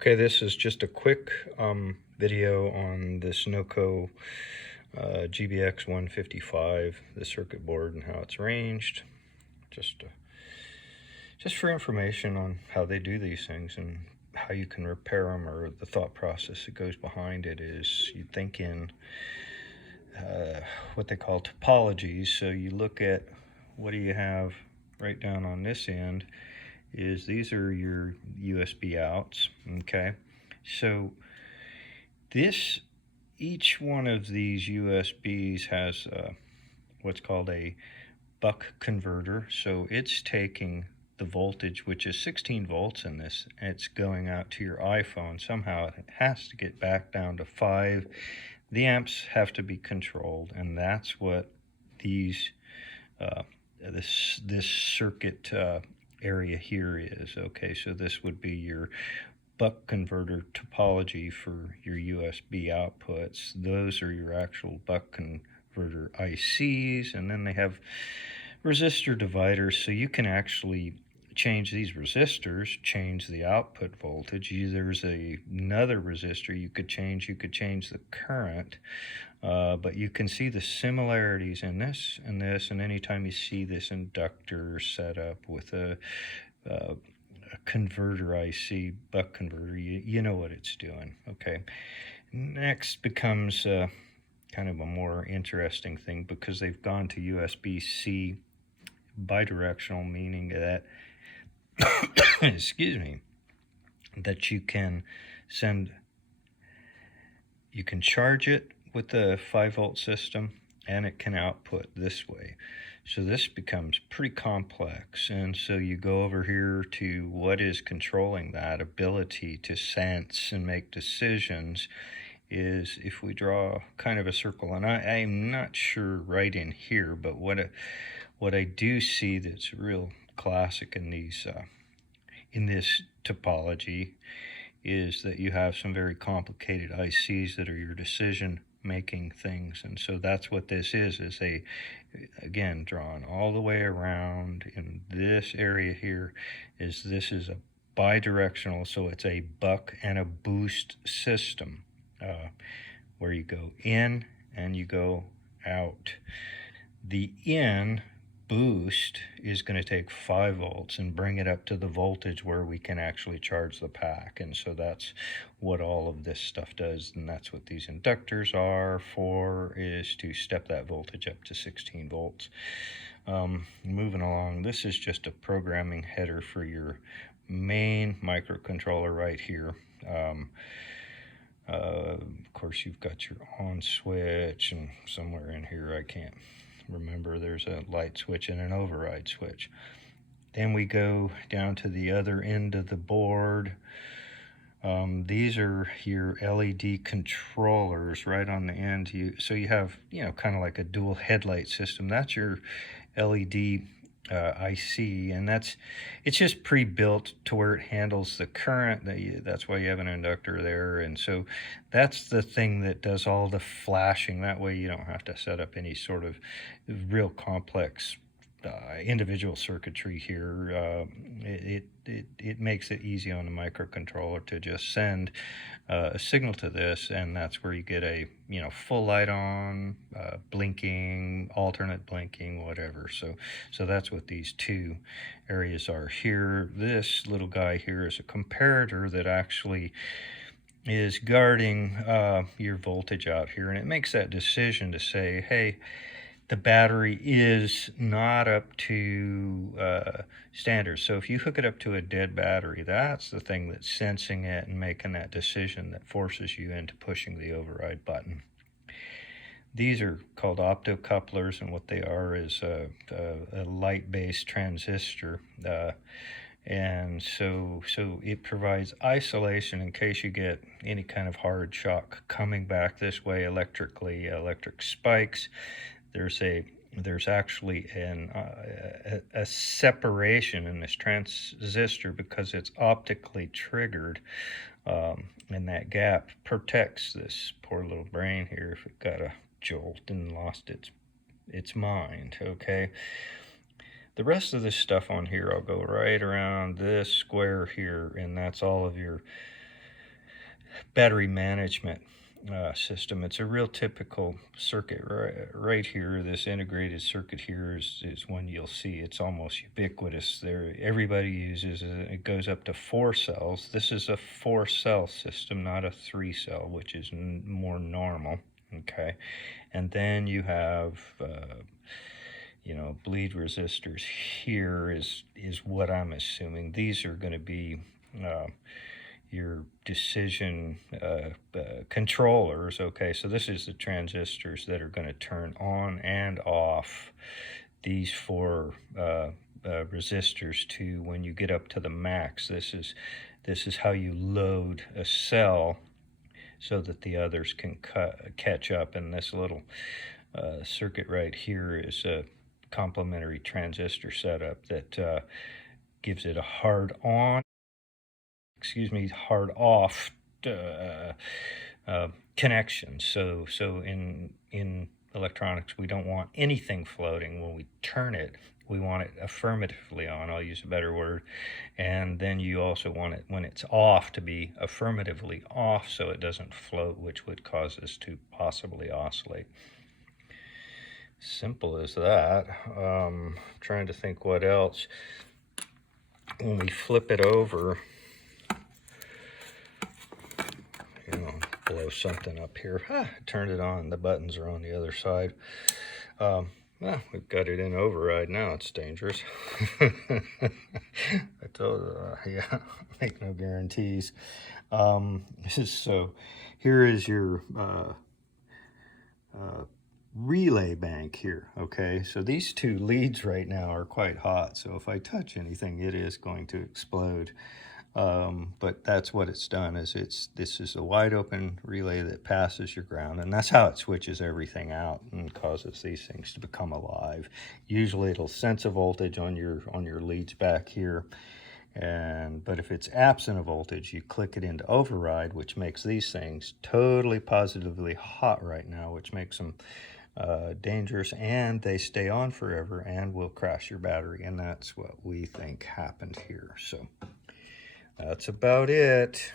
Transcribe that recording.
Okay, this is just a quick video on this NOCO GBX155, the circuit board and how it's arranged. Just for information on how they do these things and how you can repair them, or the thought process that goes behind it is you think in what they call topologies. So you look at what do you have right down on this end is these are your USB outs, okay? So each one of these USBs has what's called a buck converter. So it's taking the voltage, which is 16 volts in this, and it's going out to your iPhone. Somehow it has to get back down to 5. The amps have to be controlled, and that's what these this circuit area here is. Okay, so this would be your buck converter topology for your USB outputs. Those are your actual buck converter ICs, and then they have resistor dividers, so you can actually change these resistors, change the output voltage. There's another resistor you could change the current, but you can see the similarities in this and this, and anytime you see this inductor set up with a converter IC, buck converter, you know what it's doing. Okay, next becomes kind of a more interesting thing, because they've gone to USB-C bidirectional, meaning that excuse me, that you can charge it with the 5-volt system, and it can output this way. So this becomes pretty complex, and so you go over here to what is controlling that ability to sense and make decisions. Is if we draw kind of a circle, and I'm not sure right in here, but what I do see that's real classic in these in this topology is that you have some very complicated ICs that are your decision making things. And so that's what this is a, again, drawn all the way around in this area here, this is a bidirectional, so it's a buck and a boost system, where you go in and you go out. The in boost is going to take 5 volts and bring it up to the voltage where we can actually charge the pack. And so that's what all of this stuff does, and that's what these inductors are for, is to step that voltage up to 16 volts. Moving along, this is just a programming header for your main microcontroller right here. Of course, you've got your on switch, and somewhere in here, I can't remember, there's a light switch and an override switch. Then we go down to the other end of the board. These are your LED controllers right on the end. So you have, kind of like a dual headlight system. That's your LED IC, and it's just pre-built to where it handles the current. That's why you have an inductor there, and so that's the thing that does all the flashing. That way you don't have to set up any sort of real complex individual circuitry here. It makes it easy on the microcontroller to just send a signal to this, and that's where you get a full light on, blinking, alternate blinking, whatever. So that's what these two areas are here. This little guy here is a comparator that actually is guarding your voltage out here, and it makes that decision to say, hey, the battery is not up to standards. So if you hook it up to a dead battery, that's the thing that's sensing it and making that decision that forces you into pushing the override button. These are called optocouplers, and what they are is a light-based transistor. And so it provides isolation in case you get any kind of hard shock coming back this way electrically, electric spikes. There's actually a separation in this transistor because it's optically triggered, and that gap protects this poor little brain here if it got a jolt and lost its mind. Okay, the rest of this stuff on here, I'll go right around this square here, and that's all of your battery management system. It's a real typical circuit right here. This integrated circuit here is one you'll see. It's almost ubiquitous. There, everybody uses it. It goes up to 4 cells. This is a 4-cell system, not a 3-cell, which is more normal. Okay, and then you have bleed resistors. Here is what I'm assuming. These are going to be your decision controllers. Okay, so this is the transistors that are going to turn on and off these 4 resistors to when you get up to the max. This is how you load a cell so that the others can catch up. And this little circuit right here is a complementary transistor setup that gives it a hard off connection. So in electronics, we don't want anything floating. When we turn it, we want it affirmatively on. I'll use a better word. And then you also want it, when it's off, to be affirmatively off so it doesn't float, which would cause us to possibly oscillate. Simple as that. Trying to think what else. When we flip it over, blow something up here. Turned it on. The buttons are on the other side. We've got it in override now. It's dangerous. I told yeah, make no guarantees. So here is your relay bank here. Okay, so these 2 leads right now are quite hot, so if I touch anything, it is going to explode. But that's what it's done. This is a wide open relay that passes your ground, and that's how it switches everything out and causes these things to become alive. Usually it'll sense a voltage on your leads back here, but if it's absent of voltage, you click it into override, which makes these things totally positively hot right now, which makes them dangerous, and they stay on forever and will crash your battery. And that's what we think happened here. So that's about it.